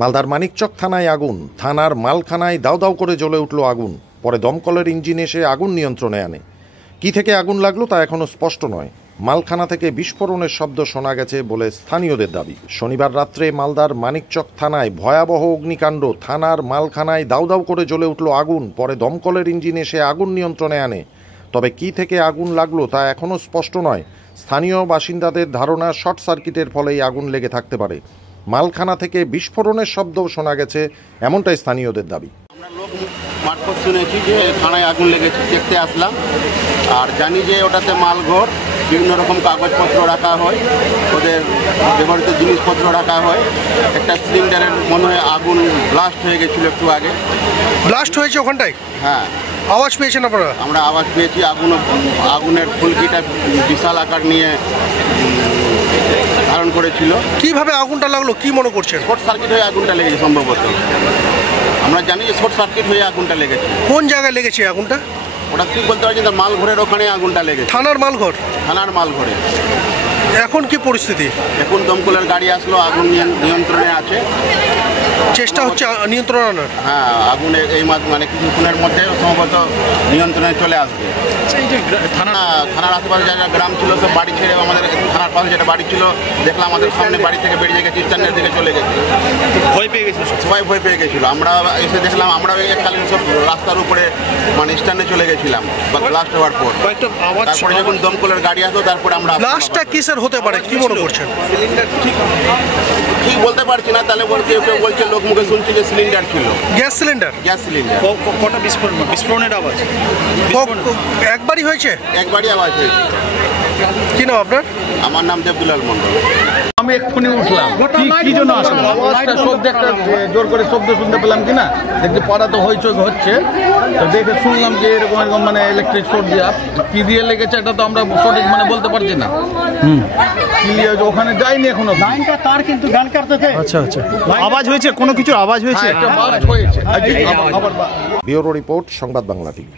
মালদার মানিকচক থানায় আগুন, থানার মালখানায় দাউ দাউ করে জ্বলে উঠল আগুন। পরে দমকলের ইঞ্জিন এসে আগুন নিয়ন্ত্রণে আনে। কি থেকে আগুন লাগলো তা এখনো স্পষ্ট নয়। মালখানা থেকে বিস্ফোরণের শব্দ শোনা গেছে বলে স্থানীয়দের দাবি। শনিবার রাত্রে মালদার মানিকচক থানায় ভয়াবহ অগ্নিকাণ্ড। থানার মালখানায় দাউ দাউ করে জ্বলে উঠল আগুন। পরে দমকলের ইঞ্জিন এসে আগুন নিয়ন্ত্রণে আনে। তবে কি থেকে আগুন লাগলো তা এখনো স্পষ্ট নয়। স্থানীয় বাসিন্দাদের ধারণা শর্ট সার্কিটের ফলেই আগুন লেগে থাকতে পারে। মালখানা থেকে বিস্ফোরণের শব্দও শোনা গেছে, এমনটাই স্থানীয়দের দাবি। আমরা লোক মারফত শুনেছি যে থানায় আগুন লেগেছে, দেখতে আসলাম। আর জানি যে ওটাতে মালঘর, বিভিন্ন রকম কাগজপত্র রাখা হয়, ওদের ব্যবহৃত জিনিসপত্র রাখা হয়। একটা সিলিন্ডারের মনে হয় আগুন ব্লাস্ট হয়ে গেছিল একটু আগে। ব্লাস্ট হয়েছে ওখানটায়? হ্যাঁ, আওয়াজ পেয়েছেন আপনারা? আমরা আওয়াজ পেয়েছি। আগুনের ফুলকিটা বিশাল আকার নিয়ে ধারণ করেছিল। কিভাবে আগুনটা লাগলো কি মনে করছেন? শর্ট সার্কিট হয়ে আগুনটা লেগেছে সম্ভবত। আমরা জানি যে শর্ট সার্কিট হয়ে আগুনটা লেগেছে। কোন জায়গায় লেগেছে আগুনটা? ওটা ঠিক বলতে পারছি না, মালঘরের ওখানে আগুনটা লেগেছে। থানার মালঘর? থানার মালঘরে। এখন কি পরিস্থিতি? এখন দমকলের গাড়ি আসলো, আগুন নিয়ন্ত্রণে আছে। চেষ্টা হচ্ছে নিয়ন্ত্রণ আনার। হ্যাঁ, আগুনের এই মানে কিছুক্ষণের মধ্যে সম্ভবত নিয়ন্ত্রণে চলে আসবে। থানার আশেপাশে যারা গ্রাম ছিল সব বাড়ি ছেড়ে, আমাদের থানার পাশে যেটা বাড়ি ছিল দেখলাম আমাদের সামনে বাড়ি থেকে বেরিয়ে গেছে, স্ট্যান্ডের দিকে চলে গেছে। ভয় পেয়ে গেছিল, সবাই ভয় পেয়ে গেছিলো। আমরা এসে দেখলাম, আমরাও এককালীন সব রাস্তার উপরে মানে স্ট্যান্ডে চলে গেছিলাম ব্লাস্ট হওয়ার পর। তারপরে যখন দমকলের গাড়ি আসলো তারপরে আমরা। ব্লাস্টটা কিসের হতে পারে কি মনে করছেন? সিলিন্ডার ঠিক বলতে পারছি না, তাহলে কেউ কেউ বলছে, লোক মুখে শুনছি যে সিলিন্ডার ছিল। Gas cylinder? Gas cylinder. কটা বিস্ফোরণের আওয়াজ? একবারই হয়েছে? একবারই আওয়াজ হয়েছে। কি নাম আপনার? আমার নাম দেবদুলাল মন্ডল। আমি এক্ষুনি উঠলাম। কি জন্য আসলাম? আওয়াজটা শব্দ একটা জোর করে শব্দ শুনতে পেলাম কিনা দেখতে, পাড়া তো হইচই হচ্ছে, তো দেখে শুনলাম যে এরকম এরকম মানে ইলেকট্রিক শর্ট দিয়ে কি দিয়ে লেগেছে এটা তো আমরা সঠিক মানে বলতে পারছি না। ওখানে যাইনি এখনো। লাইনটা তার কিন্তু গান কাটতেছে। আচ্ছা আচ্ছা, আওয়াজ হয়েছে, কোনো কিছু আওয়াজ হয়েছে? একটা বাজ হয়েছে। ব্যুরো রিপোর্ট, সংবাদ বাংলা টিভি।